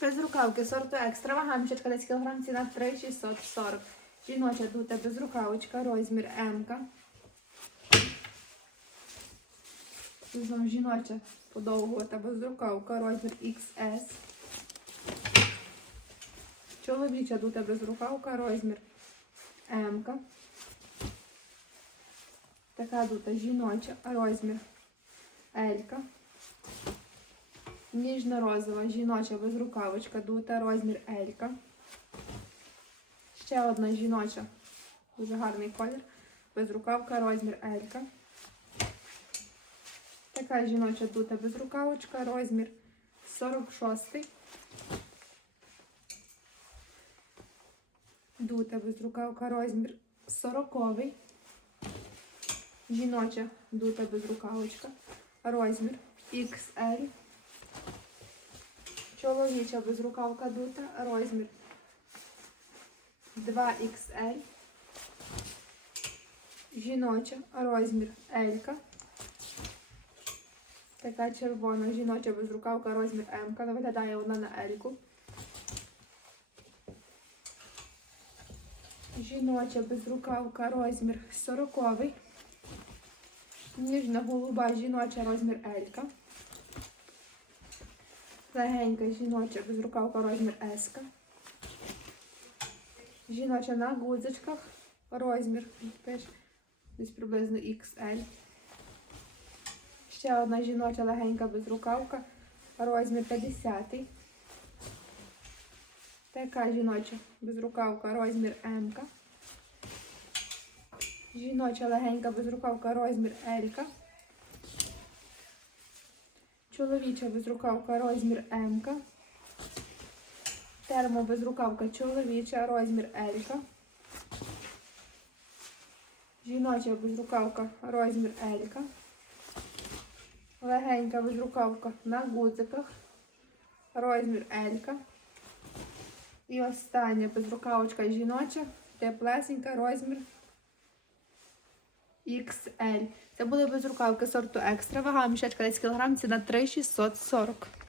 Безрукавки сорту екстра, вага мішечка 10 кг, ціна 3640. Жіноча дута безрукавочка, розмір М. Знову жіноча подовгувата безрукавка, розмір XS. Чоловіча дута безрукавка, розмір М. Така дута жіноча, розмір L. Ніжно-розова жіноча безрукавочка, дута, розмір L. Ще одна жіноча, дуже гарний колір, безрукавка, розмір L. Така жіноча дута безрукавочка, розмір 46. Дута безрукавка, розмір 40. Жіноча дута безрукавочка, розмір XL. Чоловіча безрукавка дута, розмір 2XL. Жіноча, розмір L. Така червона жіноча безрукавка, розмір М. Виглядає вона на L. Жіноча безрукавка, розмір 40. Ніжна голуба жіноча, розмір L. Легенька жіноча безрукавка, розмір S. Жіноча на гудзичках, розмір теж десь приблизно XL. Ще одна жіноча легенька безрукавка, розмір 50. Така жіноча безрукавка, розмір М. Жіноча легенька безрукавка, розмір L. Чоловіча безрукавка, розмір М. Термо безрукавка чоловіча, розмір L. Жіноча безрукавка, розмір L. Легенька безрукавка на гудзиках, розмір L. І остання безрукавочка жіноча, теплесенька, розмір XL. Це були безрукавки сорту екстра. Вага мішечка 10 кг, ціна 3640.